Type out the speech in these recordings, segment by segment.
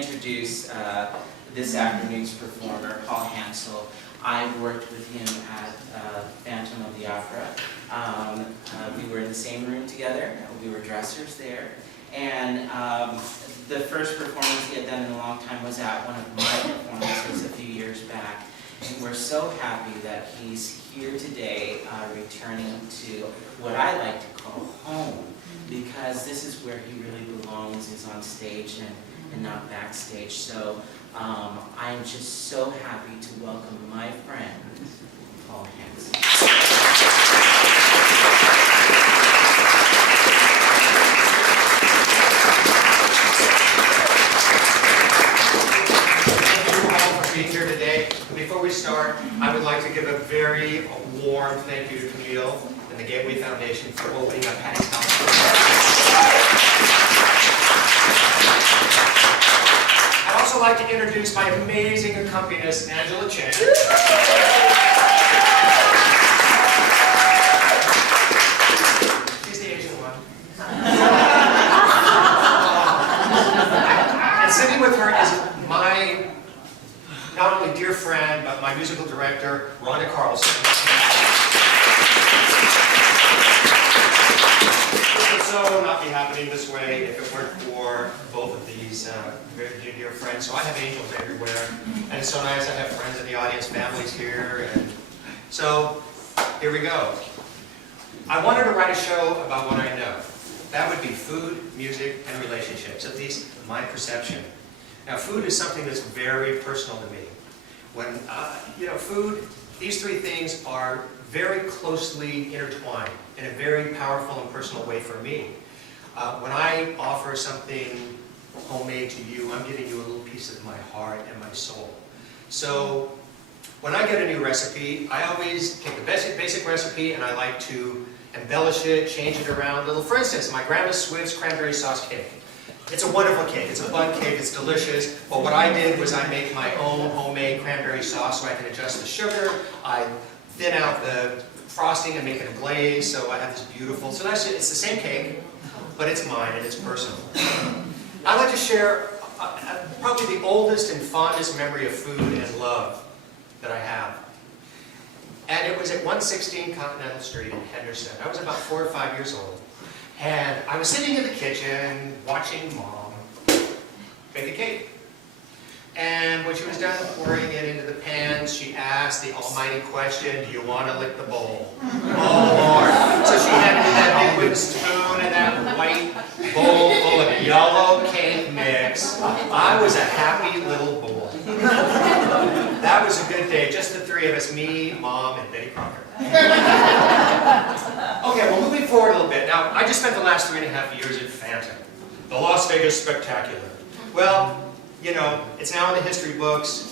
introduce this afternoon's performer, Hansell. I worked with him at Phantom of the Opera. We were in the same room together. We were dressers there. And the first performance he had done in a long time was at one of my performances a few years back. And we're so happy that he's here today, returning to what I like to call home, because this is where he really belongs, is on stage and not backstage. So I'm just so happy to welcome my friend, Hansell. Here today. Before we start, I would like to give a very warm thank you to Camille and the Gateway Foundation for opening up Hattie's house. I'd also like to introduce my amazing accompanist, Angela Chen. She's the Asian one. And sitting with her is my not only dear friend, but my musical director, Rhonda Carlson. This would so not be happening this way if it weren't for both of these very dear friends. So I have angels everywhere, and it's so nice I have friends in the audience, families here, and so here we go. I wanted to write a show about what I know. That would be food, music, and relationships, at least my perception. Now, food is something that's very personal to me. When, food, these three things are very closely intertwined in a very powerful and personal way for me. When I offer something homemade to you, I'm giving you a little piece of my heart and my soul. So, when I get a new recipe, I always take the basic recipe and I like to embellish it, change it around a little. For instance, my Grandma Swift's cranberry sauce cake. It's a wonderful cake. It's a bun cake. It's delicious. But what I did was I make my own homemade cranberry sauce so I can adjust the sugar. I thin out the frosting and make it a glaze, so I have this beautiful. So it's the same cake, but it's mine and it's personal. I like to share probably the oldest and fondest memory of food and love that I have. And it was at 116 Continental Street in Henderson. I was about 4 or 5 years old. And I was sitting in the kitchen watching Mom bake a cake. And when she was done pouring it into the pan, she asked the almighty question, do you want to lick the bowl? Oh, Lord. So she handed me that big wooden spoon and that white bowl full of yellow cake mix. I was a happy little boy. That was a good day. Just the three of us, me, Mom, and Betty Crocker. Okay, well, moving forward a little bit. Now, I just spent the last 3.5 years at Phantom, the Las Vegas Spectacular. Well, you know, it's now in the history books,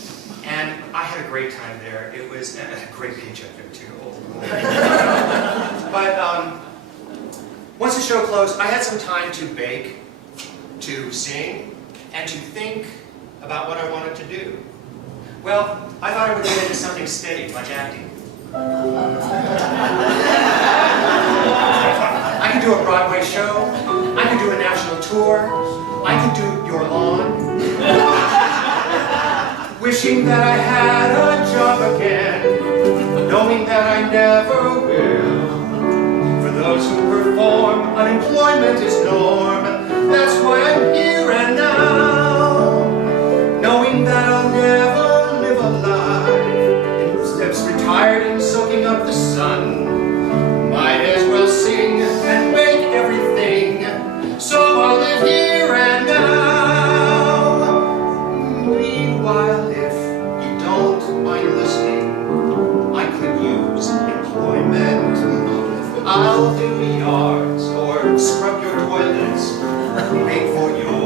and I had a great time there. It was a great paycheck there, too. But once the show closed, I had some time to bake, to sing, and to think about what I wanted to do. Well, I thought I would get into something steady, like acting. I could do a Broadway show, I could do a national tour, I could do Your Lawn. Wishing that I had a job again, knowing that I never will. For those who perform, unemployment is norm. That's why I'm here and now, knowing that I'll never live a life that's retired and soaking up the sun. Might as well sing and make everything, so I'll live here and now. Meanwhile, if you don't mind listening, I could use employment. I'll do yards or scrub your toilets, make for your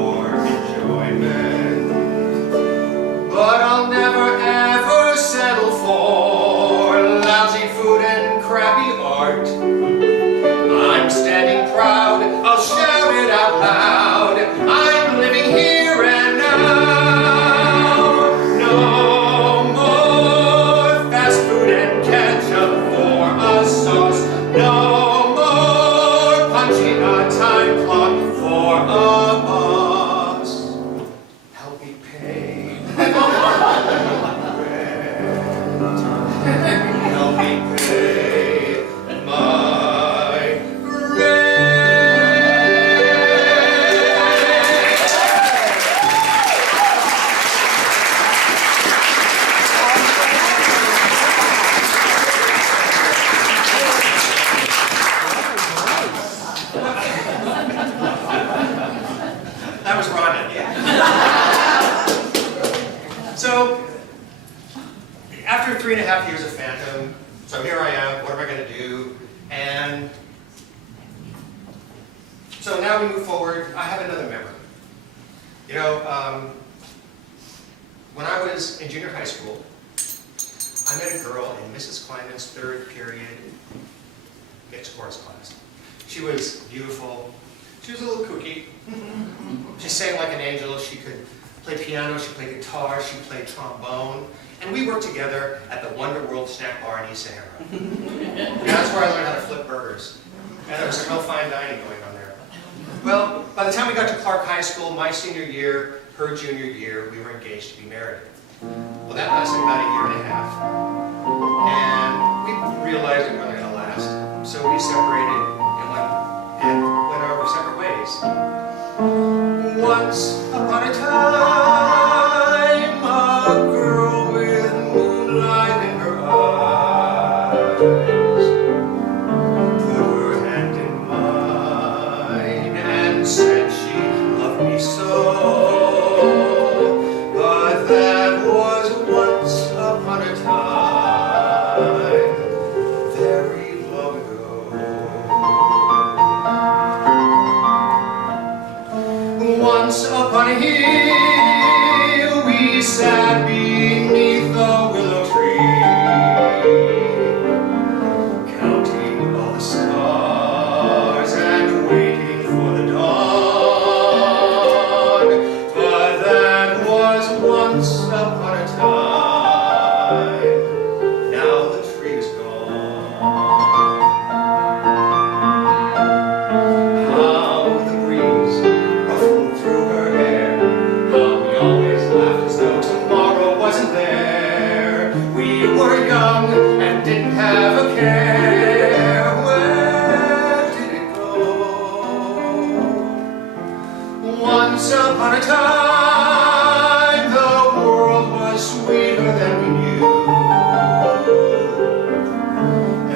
3.5 years of Phantom, so here I am, what am I going to do? And so now we move forward. I have another memory. You know, when I was in junior high school, I met a girl in Mrs. Kleinman's third period mixed chorus class. She was beautiful. She was a little kooky. She sang like an angel. She could play piano, she played guitar, she played trombone. And we worked together at the Wonder World snack bar in East Sahara. And that's where I learned how to flip burgers. And there was some real fine dining going on there. Well, by the time we got to Clark High School, my senior year, her junior year, we were engaged to be married. Well, that lasted about 1.5 years. And we realized it wasn't going to last. So we separated and went our separate ways. Once upon a time, a girl with moonlight in her eyes put her hand in mine and said she loved me so. But that was once upon a time, very long ago. Once upon a hill we sat beneath a willow tree, counting all the stars and waiting for the dawn. But that was once upon a time, now the tree is gone. How the breeze ruffled through her hair, how we always laughed as though tomorrow wasn't there. We were young and didn't have a care. Where did it go? Once upon a time, the world was sweeter than we knew.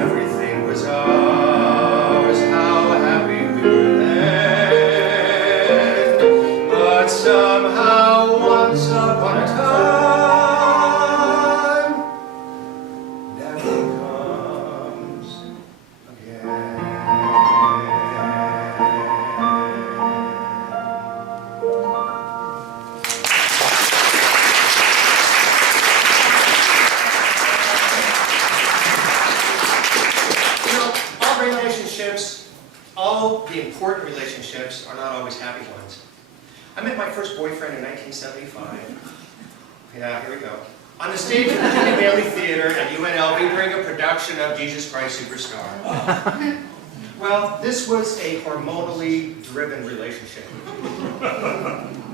Everything was ours, how happy we were then. But somehow, once upon a time, never comes again. You know, all relationships, all the important relationships, are not always happy ones. I met my first boyfriend in 1975. Yeah, here we go. On the stage of the Jimmy Bailey Theater at UNLV during a production of Jesus Christ Superstar. Well, this was a hormonally driven relationship.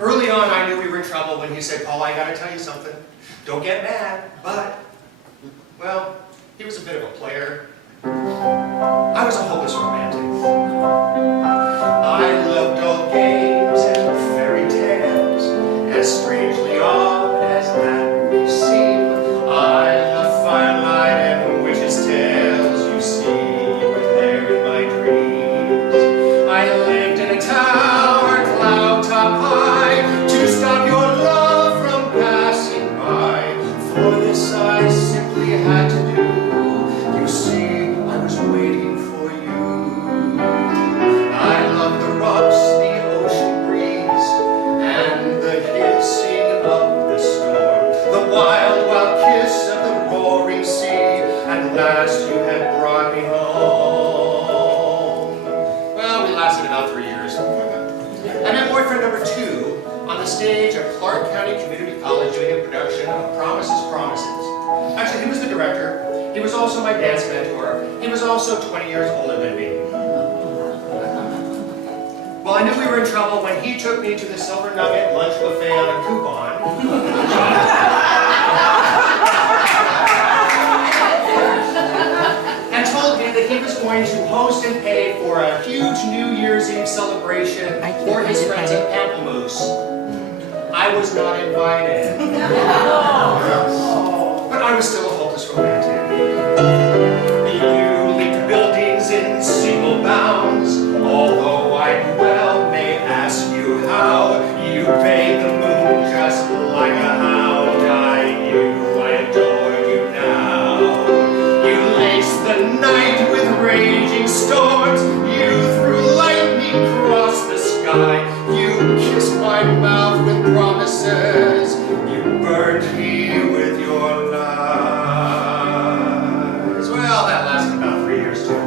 Early on, I knew we were in trouble when he said, "Paul, I gotta tell you something. Don't get mad," but, well, he was a bit of a player. I was a hopeless romantic. I loved old games and fairy tales, as strangely odd as that may seem. I loved firelight and witches' tales. You see, you were there in my dreams. I lived in a tower, cloud top high, to stop your love from passing by. For this I simply had to do. You see, I was waiting for you. I love the rocks, the ocean breeze, and the hissing of the storm, the wild, wild kiss of the roaring sea. At last you had brought me home. Well, we lasted about 3 years. I met boyfriend number 2 on the stage at Clark County Community College doing a production of Promises, Promises. Actually, he was the director. He was also my dance mentor. He was also 20 years older than me. Well, I knew we were in trouble when he took me to the Silver Nugget lunch buffet on a coupon. And told me that he was going to host and pay for a huge New Year's Eve celebration for his friends at Pamplemousse. I was not invited. But I was still a hopeless romantic. You leaped buildings in single bounds, although I well may ask you how. You paid the moon just like a hound. I knew I adored you now. me with your lies. Well, that lasted about 3 years too.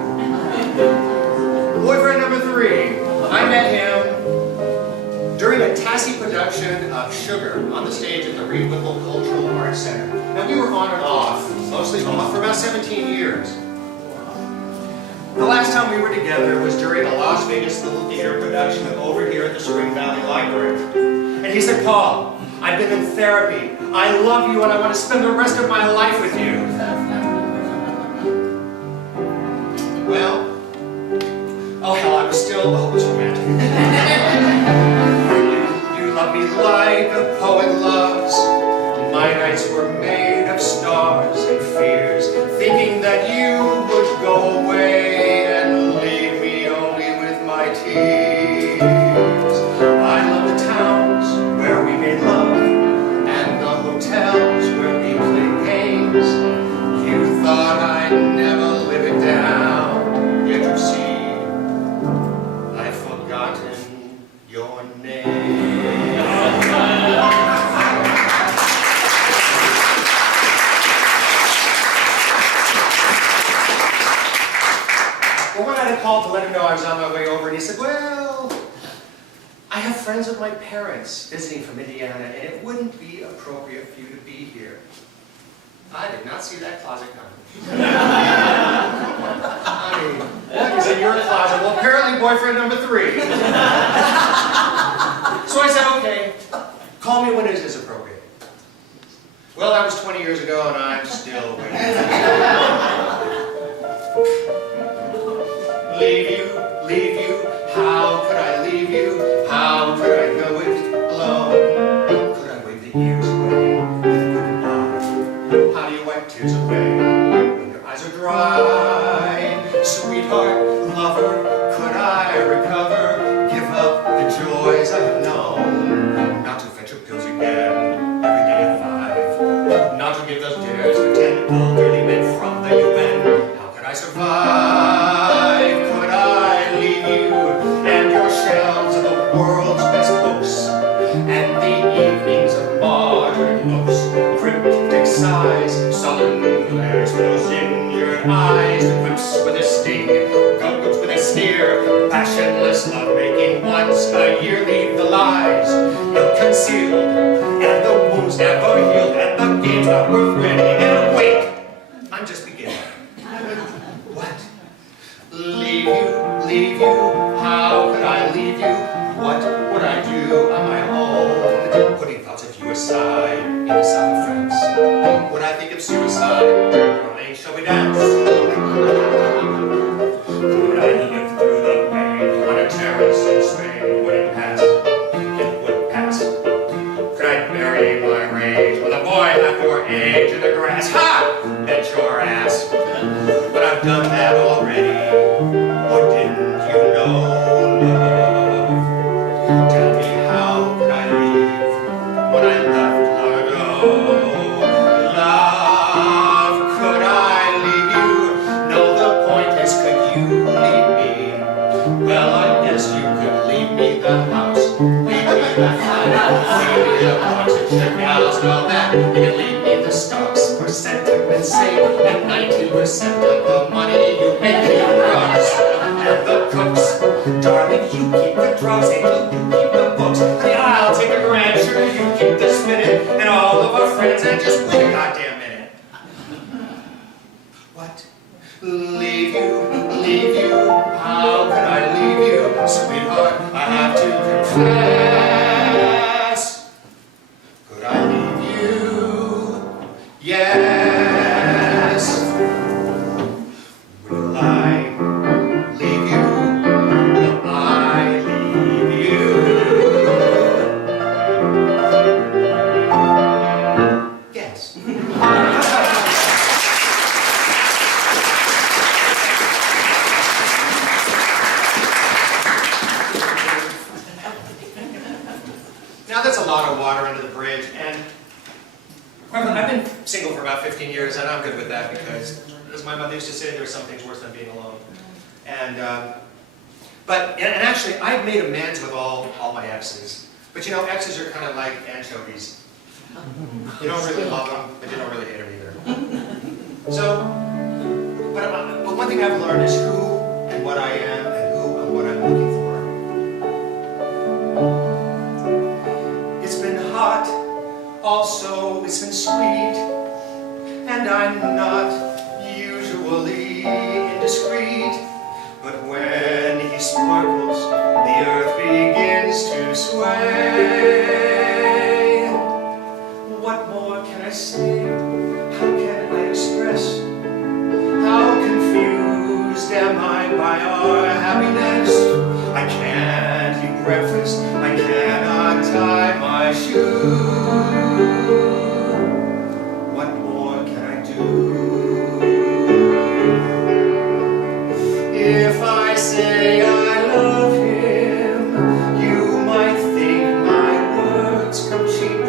Boyfriend number 3. I met him during a Tassie production of Sugar on the stage at the Reed Whipple Cultural Arts Center. And we were on and off, mostly off, for about 17 years. The last time we were together was during a Las Vegas Little Theater production of Over Here at the Spring Valley Library. And he said, Paul, I've been in therapy. I love you and I want to spend the rest of my life with you. Well, oh hell, I was romantic. You love me like a poet loves. My nights were made of stars and fears, thinking that you would go away and leave me only with my tears. I love the towns where we made love and the hotels where we played games. You thought I'd never live it down, yet you see, I've forgotten your name. Well, one night I called to let him know I was on my way over, and he said, well, I have friends of my parents visiting from Indiana, and it wouldn't be appropriate for you to be here. I did not see that closet coming. I mean, what is in your closet? Well, apparently boyfriend number 3. So I said, okay, call me when it is appropriate. Well, that was 20 years ago, and I'm still waiting. Leave you, how could I leave you? How could I go it alone? Could I wave the years away with goodbye? How do you wipe tears away when your eyes are dry? Sweetheart, lover, could I recover? Give up the joys I have known. Not to fetch your pills again every day at 5. Not to give those dinners for 10 elderly men from the UN. How could I survive? Could I leave you and your shelves of the world's best books and the evenings of modern looks? Cryptic sighs, sullen glares, rose-injured eyes, quips with a sting, gumbots with a sneer, passionless lovemaking once a year. Leave the lies ill-concealed, and the wounds never healed, and the game's not worth winning. And wait, I'm just beginning. What? Leave you, how could I leave you? What would I do on my own? Putting thoughts of you aside in the south of France. Would I think of suicide? Darling, shall we dance? Would I live through the pain on a terrace in Spain? Would it pass? It would pass. Could I bury my rage with a boy half your age in the grass? Ha! Bet your ass. But I've done that already. Or didn't you know, love? Tell me, how could I leave when I left long ago? Love, could I leave you? No, the point is, could you leave me? Well, I guess you could leave me the house, leave me the flat, leave me the box and sugar house and all that. You can leave me the stocks for sentiment's sake, and 90% of the money you make in your cars. And the cooks, darling, you keep the drugs, and you keep the books. Honey, I'll take the grand, sure, you keep the spinning, and all of our friends, and just wait a goddamn minute. What? Leave you, how could I leave you? Sweetheart, I have to confess. Could I leave you? Yes. Will I leave you? Will I leave you? Yes. Now that's a lot of water under the bridge, and I've been single for about 15 years, and I'm good with that because, as my mother used to say, there are some things worse than being alone. And actually, I've made amends with all my exes. But you know, exes are kind of like anchovies. You don't really love him, but you don't really hate him either. So, but one thing I've learned is who and what I am and who and what I'm looking for. It's been hot, also it's been sweet, and I'm not usually indiscreet, but when he sparkles, the earth begins to sway. What more can I say? How can I express? How confused am I by our happiness? I can't eat breakfast, I cannot tie my shoe. What more can I do? If I say I love him, you might think my words come cheap.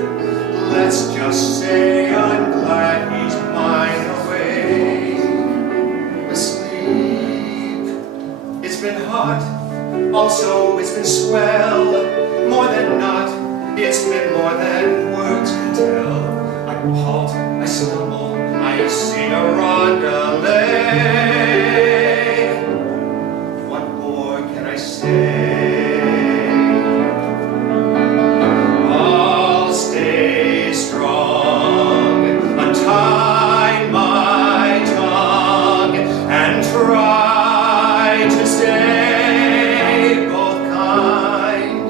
Let's just say I'm glad he's mine away, asleep. It's been hot, also it's been swell, more than not, it's been more than words can tell. I halt, I stumble, I sing a roundelay. What more can I say? I'll stay strong, untie my tongue, and try to stay both kind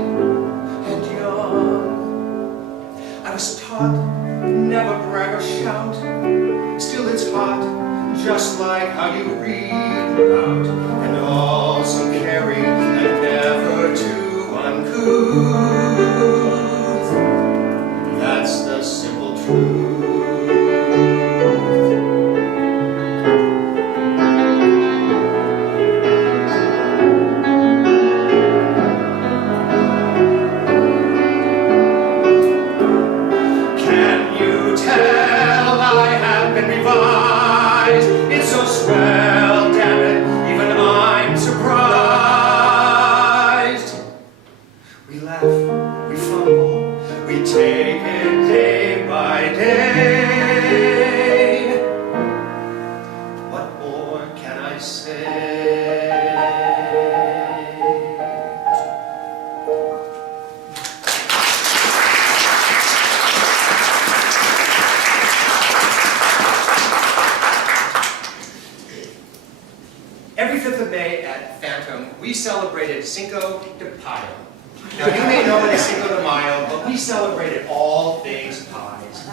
and young. I was taught never brag or shout, still it's hot, just like how you read about, and also carry and never too uncouth. That's the simple truth. Can you tell I have been revised? It's so swell, damn it, even I'm surprised. We laugh, we fumble, we take it day by day. What more can I say? Every 5th of May at Phantom, we celebrated Cinco de Mayo. Now, you may know it as Cinco de Mayo, but we celebrated all things pies.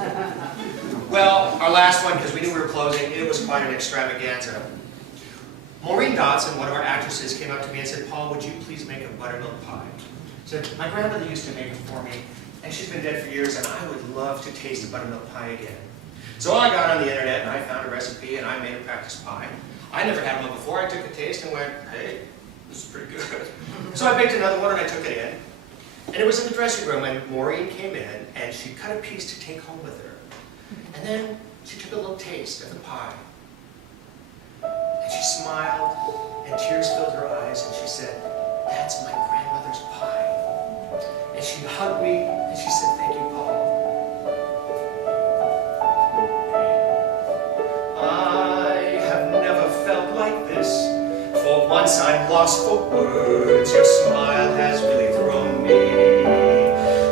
Well, our last one, because we knew we were closing, it was quite an extravaganza. Maureen Dodson, one of our actresses, came up to me and said, "Paul, would you please make a buttermilk pie?" She said, "My grandmother used to make it for me, and she's been dead for years, and I would love to taste a buttermilk pie again." So I got on the internet, and I found a recipe, and I made a practice pie. I never had one before. I took a taste and went, "Hey, this is pretty good." So I baked another one, and I took it in. And it was in the dressing room, and Maureen came in, and she cut a piece to take home with her. And then she took a little taste of the pie. And she smiled, and tears filled her eyes, and she said, "That's my grandmother's pie." And she hugged me, and she said, "Thank you, Paul." I have never felt like this. For once I'm lost for words. Your smile has really thrown me.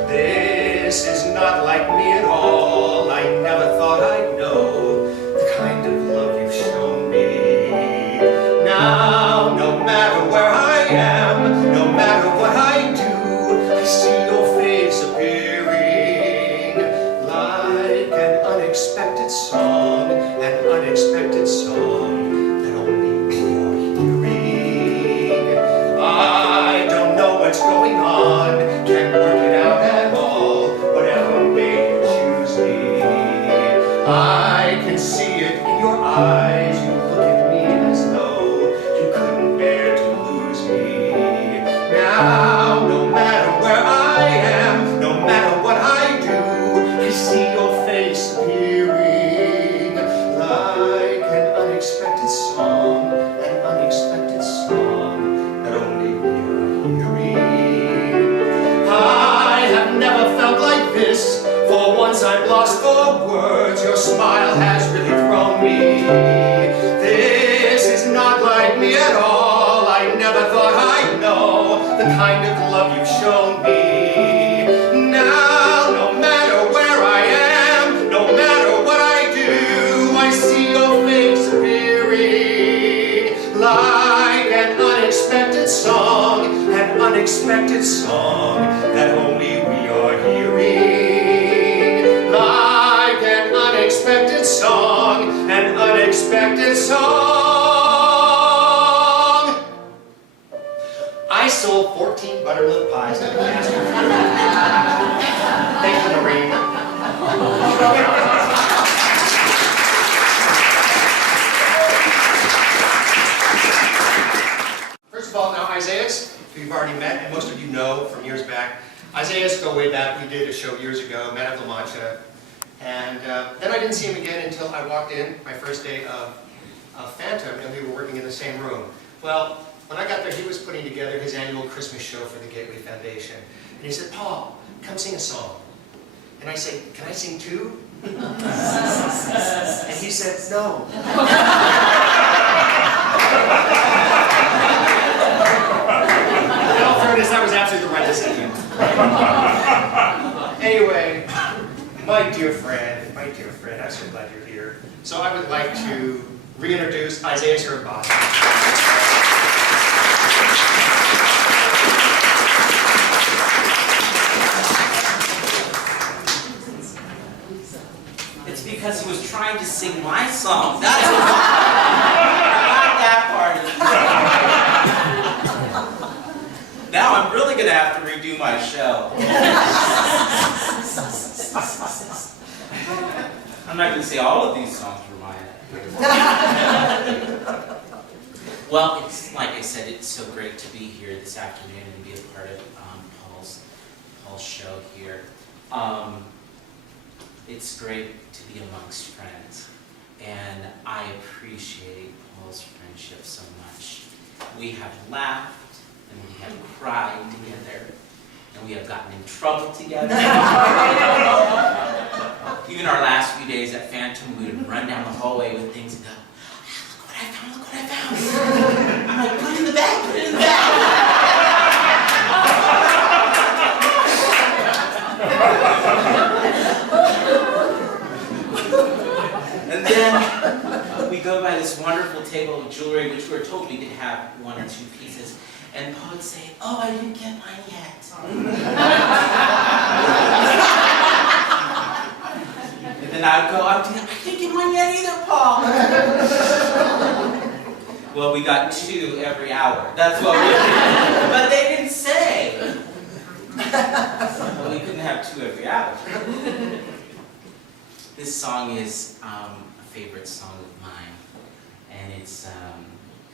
This is not like me at all. I never thought I'd know the kind of love you've shown me. Now, no matter where I am, no matter what I do, I see your face appearing like an unexpected song, an unexpected song that only you are hearing. I don't know what's going on, can't work it out at all, whatever may you choose me. I can see it in your eyes, you look at me as though you couldn't bear to lose me. Now, no matter where I am, no matter what I do, I see your face appearing like an unexpected song that only we are hearing. I have never felt like this, for once I'm I'm lost for words, your smile has really thrown me. This is not like me at all. I never thought I'd know the kind of love you've shown me. Now, no matter where I am, no matter what I do, I see your face appearing like an unexpected song that only we are hearing. Like an unexpected song, an unexpected song. I sold 14 buttermilk pies to the pastor. Thank you, Lorraine. First of all, now Isaiah's, who you've already met, and most of you know from years back. Isaiah's go way back. We did a show years ago, met at La Mancha. And then I didn't see him again until I walked in my first day of Phantom, and we were working in the same room. Well, when I got there, he was putting together his annual Christmas show for the Gateway Foundation. And he said, "Paul, come sing a song." And I said, "Can I sing too?" And he said, "No." In all fairness, that was absolutely the right decision. Anyway, my dear friend, I'm so glad you're here. So I would like to reintroduce Isaiah Urrabazo. It's because he was trying to sing my song. That's why. Not that part. Now I'm really going to have to redo my show. I'm not going to say all of these songs were mine. Well, it's like I said, it's so great to be here this afternoon and be a part of Paul's show here. It's great to be amongst friends, and I appreciate Paul's friendship so much. We have laughed, and we have cried together, and we have gotten in trouble together. Even our last few days at Phantom, we would run down the hallway with things and go, "Look what I found, look what I found." I'm like, "Put it in the bag, put it in the bag." And then we go by this wonderful table of jewelry, which we were told we could have 1 or 2 pieces. And Paul would say, "Oh, I didn't get mine yet." And then I would go, "I didn't get mine yet either, Paul." Well, we got 2 every hour. That's what we did. But they didn't say. Well, we couldn't have 2 every hour. This song is a favorite song of mine, and it's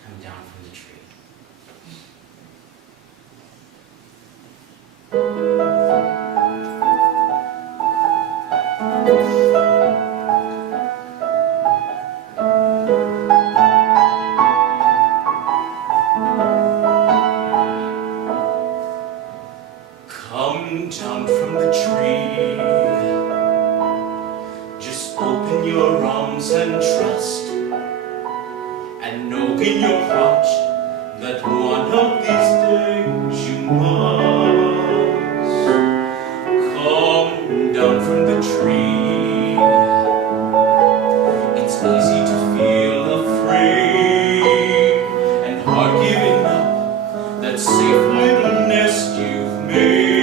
Come Down from the Tree. Come down from the tree, just open your arms and trust, and know in your heart that one of these days you must come down from the tree. It's easy to feel afraid and hard giving up that safe little nest you've made.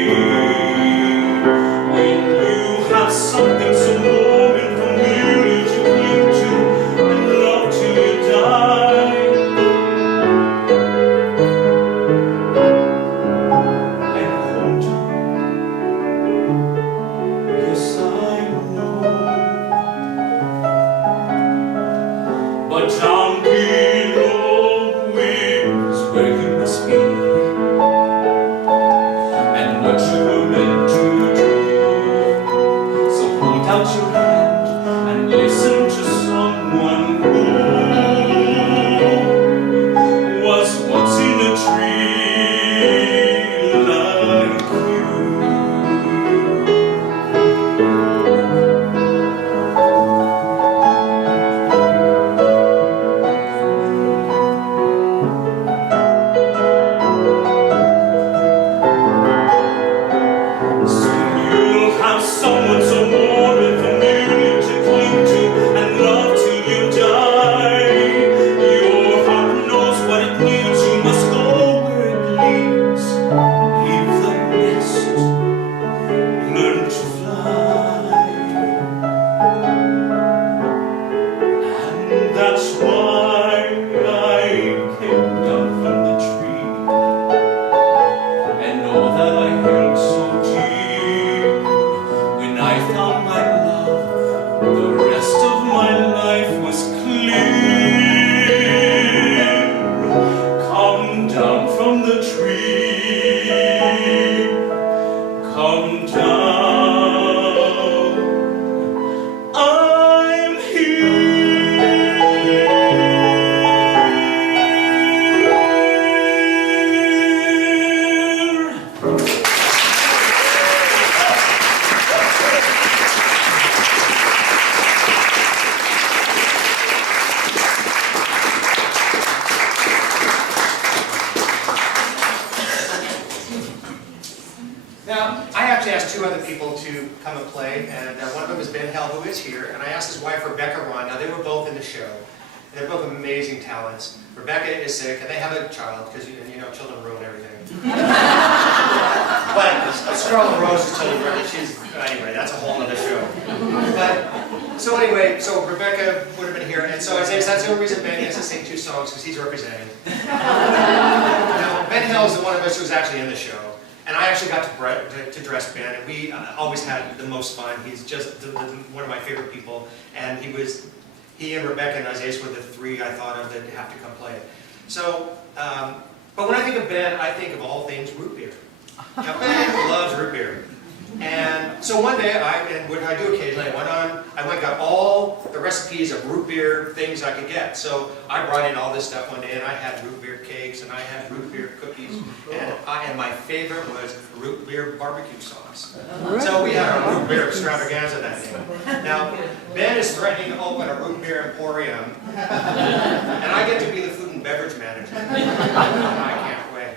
When you have something so warm and familiar to cling to and love till you die. And hold on. Yes, I know. But down below is where you must be. And what you were meant to do. So hold out your hand and listen to someone who was once in a tree like you. One of them is Ben Hale, who is here, and I asked his wife, Rebecca Ron. Now, they were both in the show, and they're both amazing talents. Rebecca is sick, and they have a child, because you know, children ruin everything. But Scarlet Rose is totally right. Anyway, that's a whole other show. So Rebecca would have been here, and so I say that's the only reason Ben gets to sing 2 songs, because he's representing. Now, Ben Hale is the one of us who's actually in the show. And I actually got to dress Ben, and we always had the most fun. He's just one of my favorite people, and he and Rebecca and Isaiah were the 3 I thought of that have to come play. So, but when I think of Ben, I think of all things root beer. Now, Ben loves root beer. And so one day, and what I do occasionally, I went and got all the recipes of root beer things I could get. So I brought in all this stuff one day, and I had root beer cakes, and I had root beer cookies, and my favorite was root beer barbecue sauce. So we had a root beer extravaganza that day. Now, Ben is threatening to open a root beer emporium, and I get to be the food and beverage manager. I can't wait.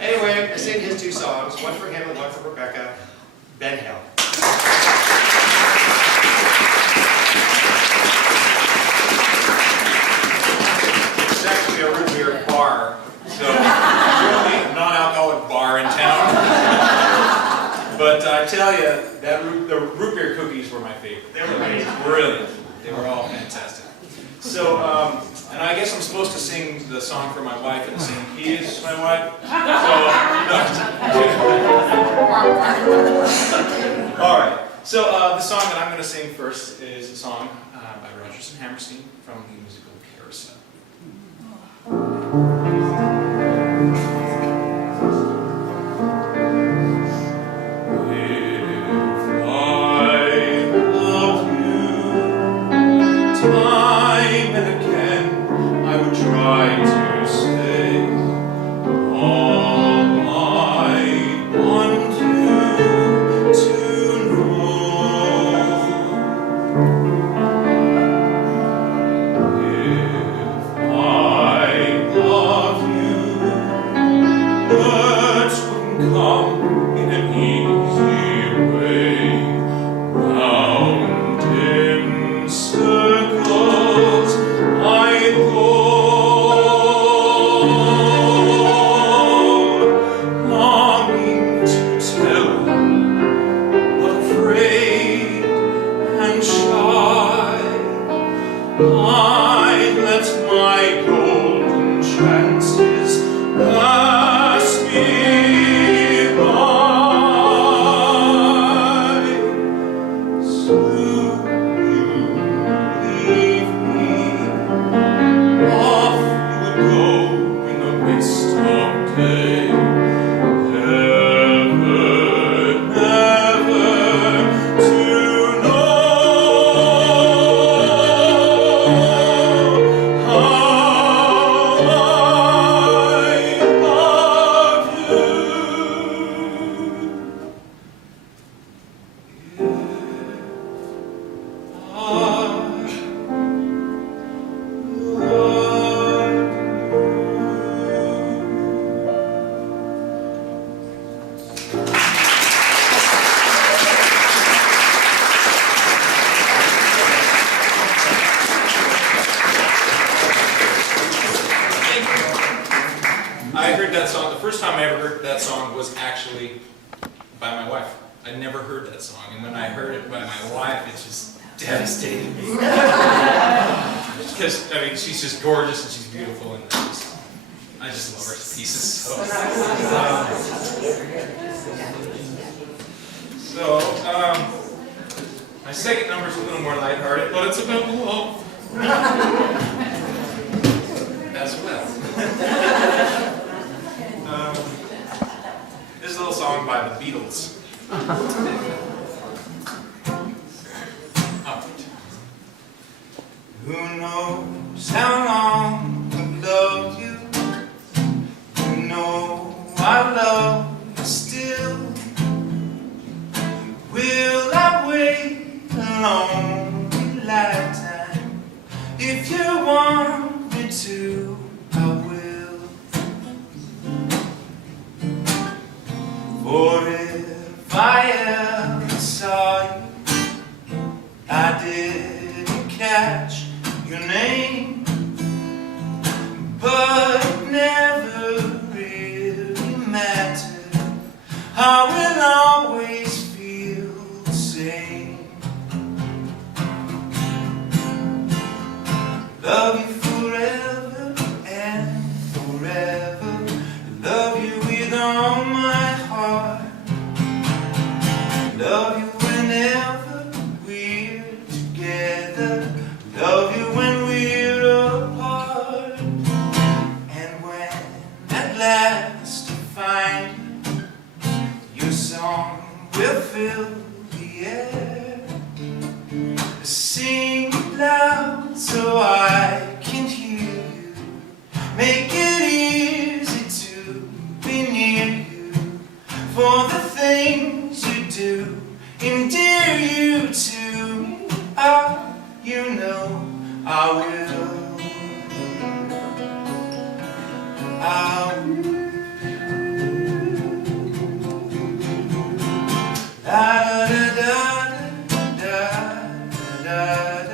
Anyway, I sing his 2 songs, one for him and one for Rebecca. Ben Hale. It's actually a root beer bar, so it's the only non-alcoholic bar in town. But I tell you, the root beer cookies were my favorite. They were amazing. Brilliant. They were all fantastic. So, and I guess I'm supposed to sing the song for my wife in the same key as my wife. So, all right. So the song that I'm going to sing first is a song by Rodgers and Hammerstein from the musical Carousel. Because, I mean, she's just gorgeous and she's beautiful, and I just love her to pieces. So, my second number is a little more lighthearted, but it's about love as well. This is a little song by the Beatles. Who knows how long I've loved you? You know I love you still. Will I wait a lonely lifetime? If you want me to, I will. For if I ever saw you Sing loud so I can hear you. Make it easy to be near you. For the things you do endear you to me. Ah, you know I will. I will. La da da da da da da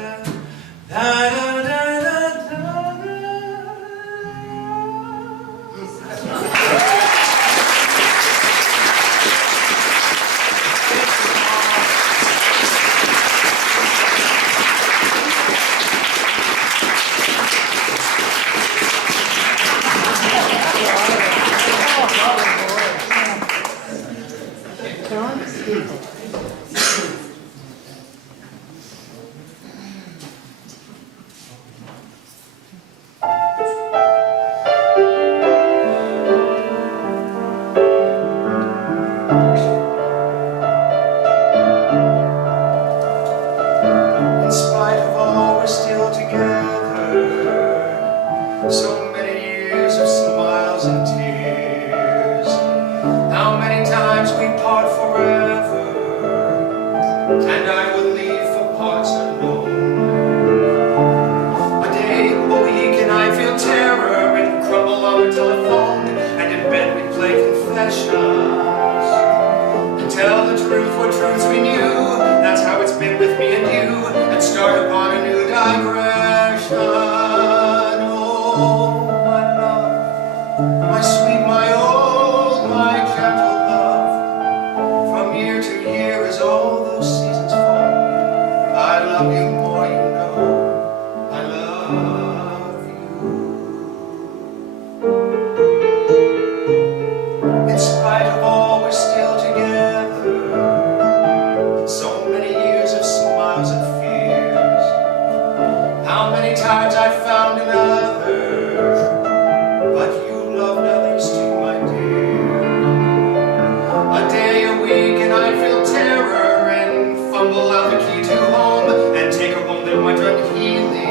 In spite of all, we're still together. So many years of smiles and tears. How many times we part forever, and I would leave for parts unknown. A day, a week, and I feel terror and crumble on the telephone, and in bed we play confessions and tell the truth, what truths we knew. That's how it's been with me and you, and start upon a new digression. Oh, my love, my sweet, my old, my gentle love. From year to year as all those seasons fall, I love you more, you know. I love you. In spite of all, we're still together. So many years of smiles and fears. How many times I found another, but you loved others too, my dear. A day, a week, and I feel terror and fumble out the key to home and take a wound that went unhealing.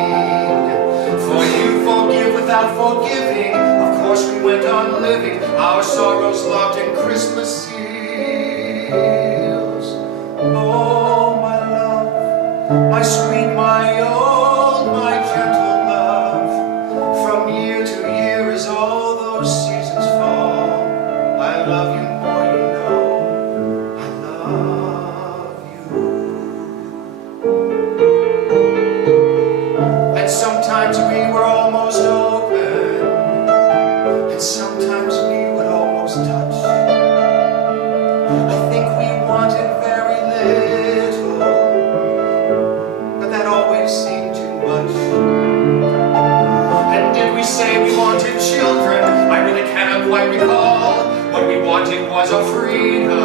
For you forgive without forgiving. Of course we went on living, our sorrows locked in Christmas seals. Oh, my love, my sweet, my old, my gentle love. From year to year as all those seasons fall, I love you more, you know. I love you. And sometimes we were almost open, and sometimes we would almost touch. I think we wanted very little, but that always seemed too much. And did we say we wanted children? I really cannot quite recall. What we wanted was a freedom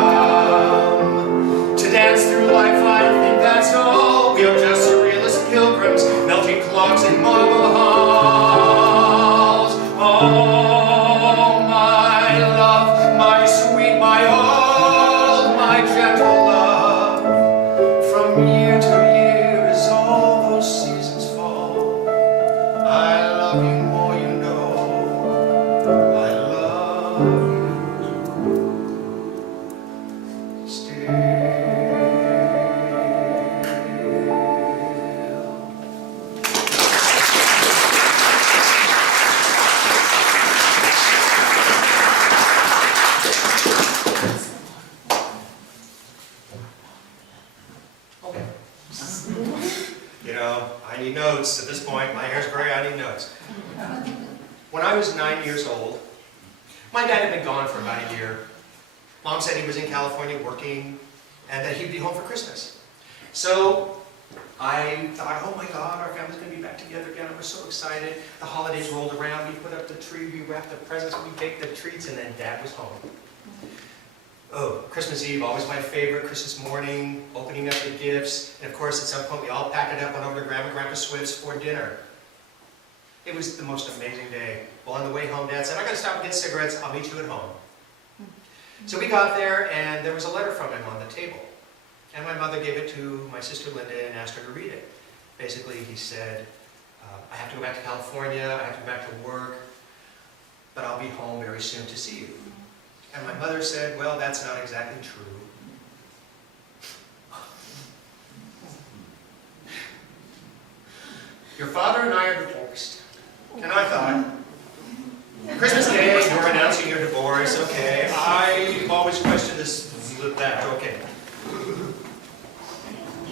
to dance through life. I think that's all. We are just surrealist pilgrims, melting clocks in marble halls. Oh, my love, my sweet, my old, my gentle love. From year to year as all those seasons fall, I love you more, you know. I love you still. Okay. You know, I need notes at this point. My hair's gray, I need notes. When I was 9 years old, my dad had been gone for about a year. Mom said he was in California working and that he'd be home for Christmas. So I thought, oh my God, our family's going to be back together again. I was so excited. The holidays rolled around. We put up the tree, we wrapped the presents, we baked the treats, and then Dad was home. Oh, Christmas Eve, always my favorite. Christmas morning, opening up the gifts. And of course, at some point, we all packed it up, went over to Grandma and Grandpa Swift's for dinner. It was the most amazing day. Well, on the way home, Dad said, I'm going to stop and get cigarettes. I'll meet you at home. So we got there, and there was a letter from him on the table. And my mother gave it to my sister Linda and asked her to read it. Basically, he said, I have to go back to California, I have to go back to work, but I'll be home very soon to see you. And my mother said, well, that's not exactly true. Your father and I are divorced. And I thought, Christmas Day, you're announcing your divorce, okay. I've always questioned that, okay.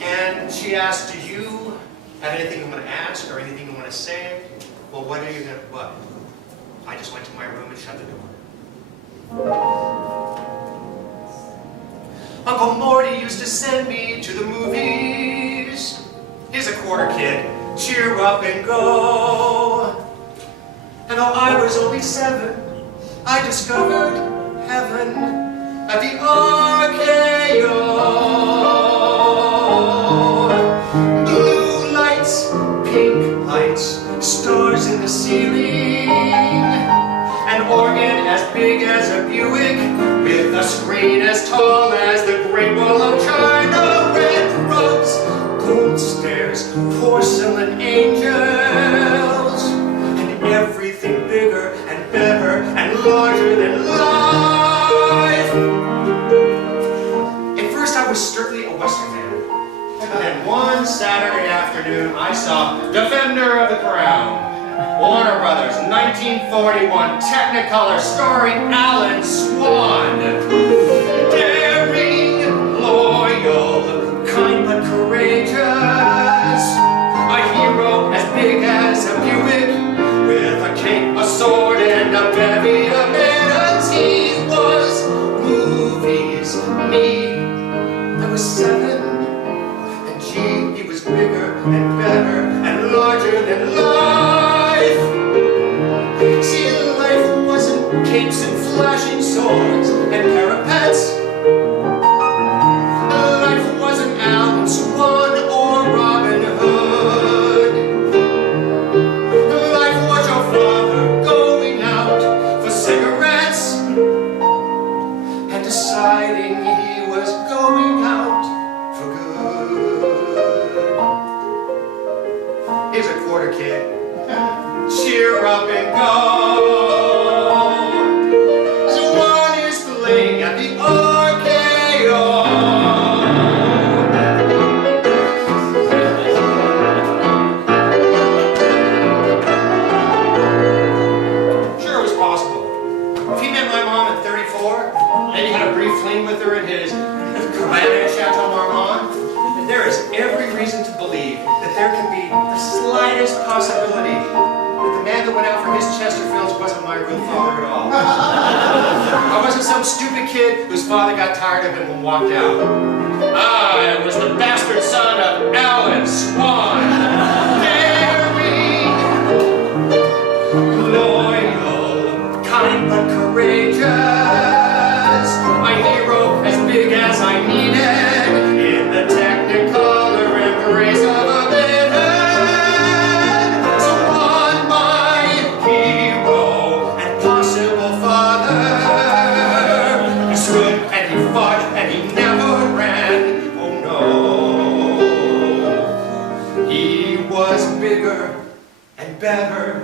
And she asked, do you have anything you want to ask or anything you want to say? Well, what are you going to, what? I just went to my room and shut the door. Uncle Morty used to send me to the movies. He's a quarter kid. Cheer up and go. And though I was only 7, I discovered heaven at the RKO. Blue lights, pink lights, stars in the ceiling, an organ as big as a Buick, with a screen as tall as the Great Wall of China, red rugs, gold stairs, porcelain angels, and everything bigger and better and larger than life. At first I was strictly a Western fan. And then one Saturday afternoon I saw Defender of the Crown, Warner Brothers, 1941 Technicolor starring Alan Swan. Daring, loyal, kind but courageous, a hero as big as a Buick, with a cape, a sword, and a bevy of minutes. He was movies, me, I was 7, and gee, he was bigger and better and larger than life. See, life wasn't capes and flashing swords and parapets. Life wasn't Alan Swan or Robin Hood. Life was your father going out for cigarettes and deciding he was going out for good. Here's a quarter kid. Cheer up and go. The one is playing at the RKO. Sure, it was possible. If he met my mom at 34, maybe had a brief fling with her at his cabana at Chateau Marmont, then there is every reason to believe that there can be the slightest possibility that the man that went out for his Chesterfields wasn't my real father at all. I wasn't some stupid kid whose father got tired of him and walked out. I was the bastard son of Alan Swan. Daring, loyal, kind but courageous, a hero as big as I needed, in the Technicolor embrace of a minute. So on my hero and possible father, he stood and he fought and he never ran. Oh no, he was bigger and better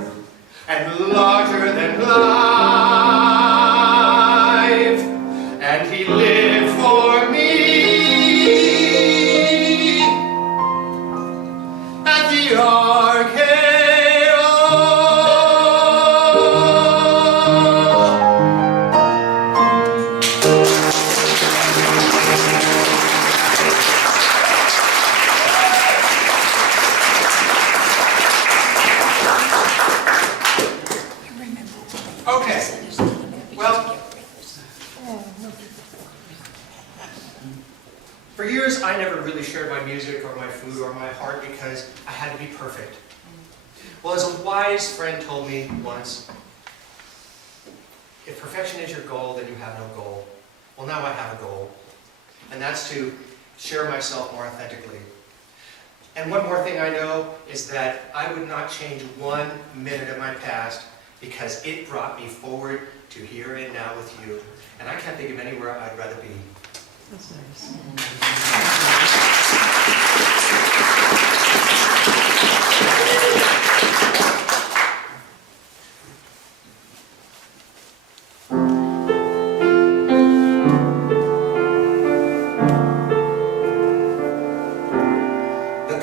and larger than life, and he lived for me at the RKO. Okay, well, for years I never really shared my music or my food or my heart because I had to be perfect. Well, as a wise friend told me once, if perfection is your goal, then you have no goal. Well, now I have a goal, and that's to share myself more authentically. And one more thing I know is that I would not change 1 minute of my past because it brought me forward to here and now with you. And I can't think of anywhere I'd rather be. The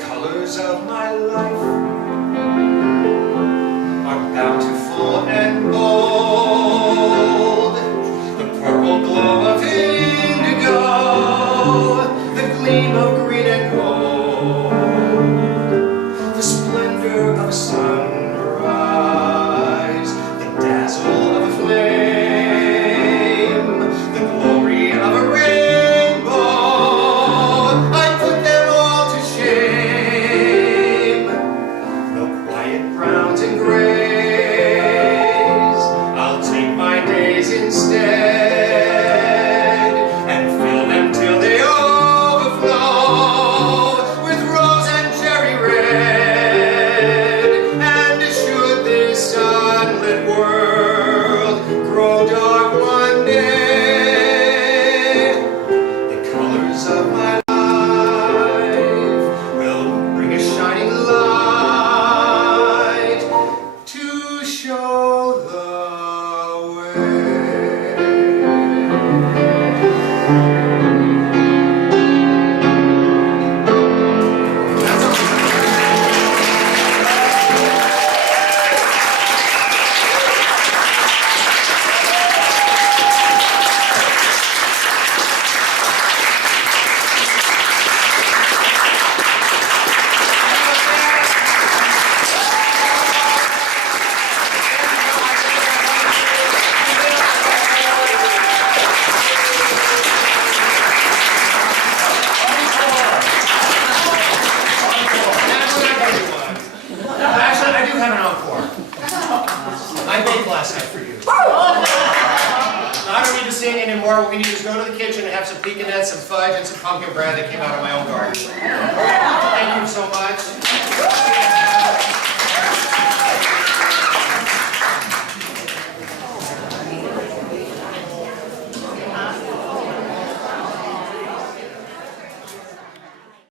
colors of my life are bountiful and bold. The purple glow of indigo, the gleam of green and gold, the splendor of a sunrise, the dazzle of a flame, the glory of a rainbow. I put them all to shame. The quiet browns and grays, I'll take my days instead and fill them till they overflow with rose and cherry red. And should this sunlit world grow dark one day, the colors of my life will bring a shining light to show the way. Actually, I do have an encore. I baked last night for you. I don't need to sing anymore. What we need is go to the kitchen and have some pecanettes, some fudge, and some pumpkin bread that came out of my own garden. Thank you so much.